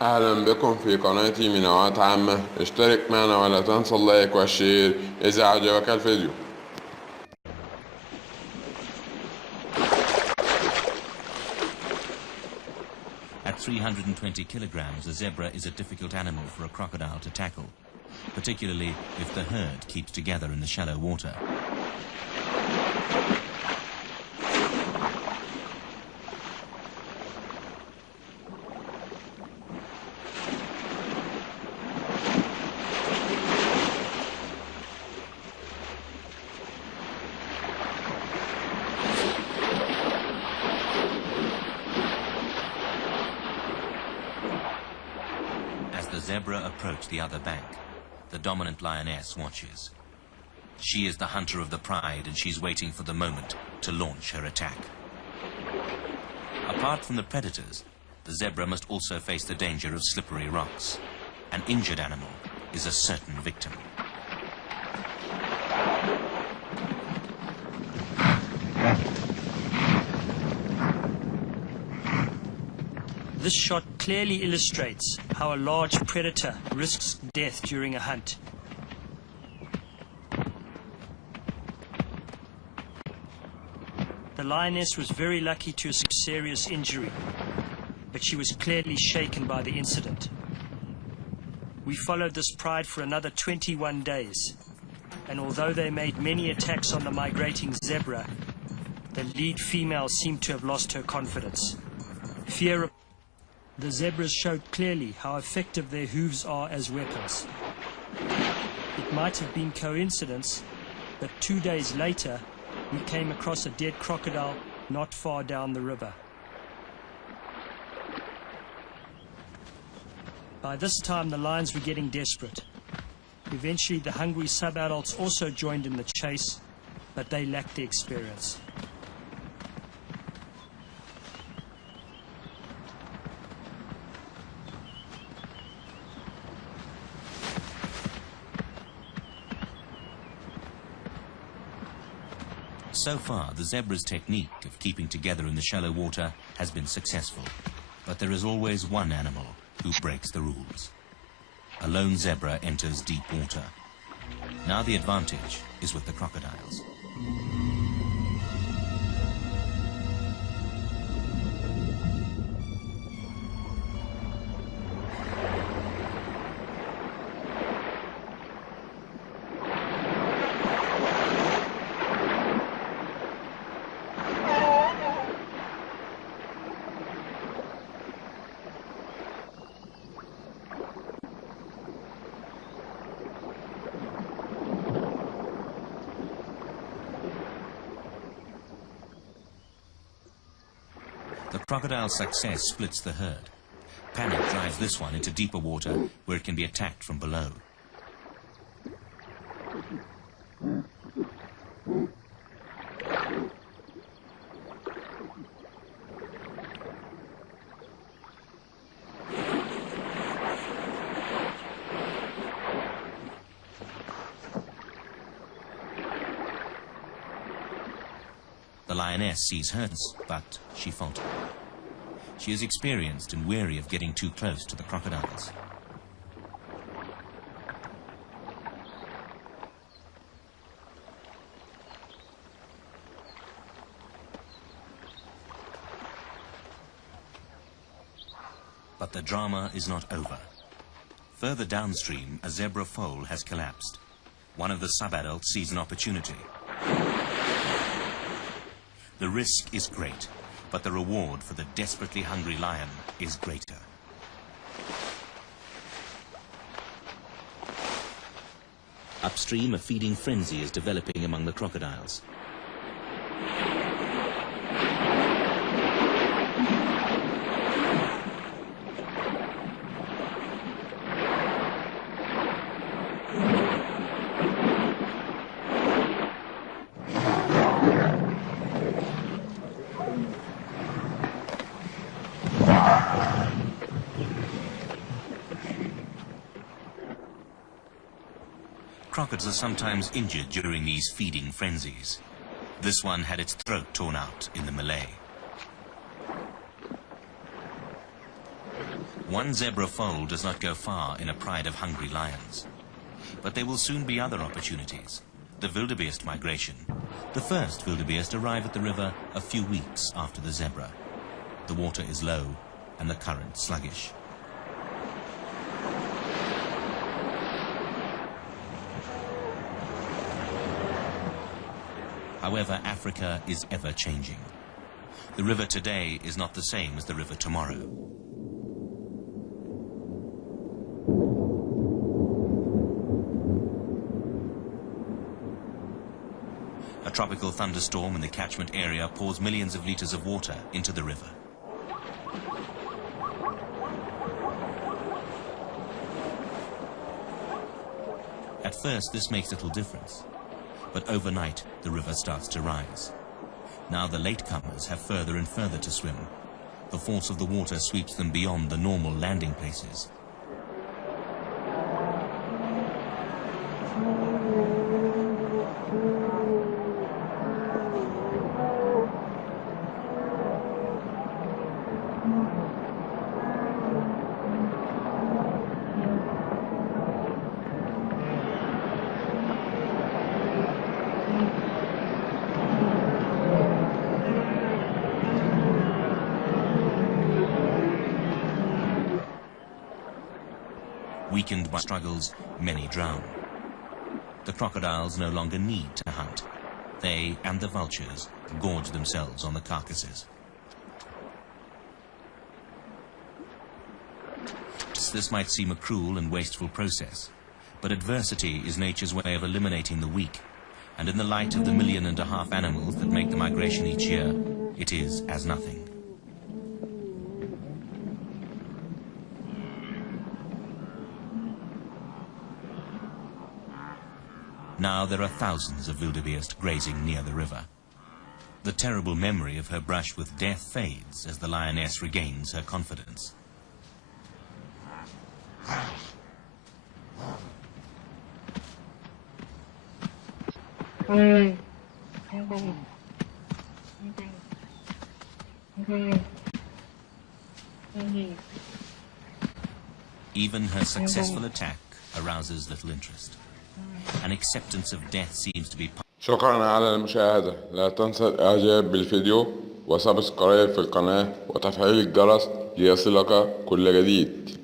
أهلا بكم في قناتي منوعات عامة. اشترك معنا ولا تنسى اللايك والشير إذا أعجبك الفيديو. At 320 kilograms, a zebra is a difficult animal for a crocodile to tackle, particularly if the herd keeps together in the shallow water. As the zebra approach the other bank, the dominant lioness watches. She is the hunter of the pride, and she's waiting for the moment to launch her attack. Apart from the predators, the zebra must also face the danger of slippery rocks. An injured animal is a certain victim. This shot clearly illustrates how a large predator risks death during a hunt. The lioness was very lucky to escape serious injury, but she was clearly shaken by the incident. We followed this pride for another 21 days, and although they made many attacks on the migrating zebra, the lead female seemed to have lost her confidence. The zebras showed clearly how effective their hooves are as weapons. It might have been coincidence, but 2 days later, we came across a dead crocodile not far down the river. By this time, the lions were getting desperate. Eventually, the hungry sub-adults also joined in the chase, but they lacked the experience. So far, the zebra's technique of keeping together in the shallow water has been successful. But there is always one animal who breaks the rules. A lone zebra enters deep water. Now the advantage is with the crocodiles. The crocodile's success splits the herd. Panic drives this one into deeper water where it can be attacked from below. The lioness sees hers, but she falters. She is experienced and wary of getting too close to the crocodiles. But the drama is not over. Further downstream, a zebra foal has collapsed. One of the sub-adults sees an opportunity. The risk is great, but the reward for the desperately hungry lion is greater. Upstream, a feeding frenzy is developing among the crocodiles. Crocodiles are sometimes injured during these feeding frenzies. This one had its throat torn out in the melee. One zebra foal does not go far in a pride of hungry lions. But there will soon be other opportunities. The wildebeest migration. The first wildebeest arrive at the river a few weeks after the zebra. The water is low and the current sluggish. However, Africa is ever changing. The river today is not the same as the river tomorrow. A tropical thunderstorm in the catchment area pours millions of liters of water into the river. At first, this makes little difference, but overnight, the river starts to rise. Now the latecomers have further and further to swim. The force of the water sweeps them beyond the normal landing places. Weakened by struggles, many drown. The crocodiles no longer need to hunt. They and the vultures gorge themselves on the carcasses. This might seem a cruel and wasteful process, but adversity is nature's way of eliminating the weak, and in the light of the 1.5 million animals that make the migration each year, it is as nothing. Now there are thousands of wildebeest grazing near the river. The terrible memory of her brush with death fades as the lioness regains her confidence. Even her successful attack arouses little interest. An acceptance of death seems to be. شكرا على المشاهدة. لا تنسى الاعجاب بالفيديو وسبسكرايب في القناة وتفعيل الجرس ليصلك كل جديد.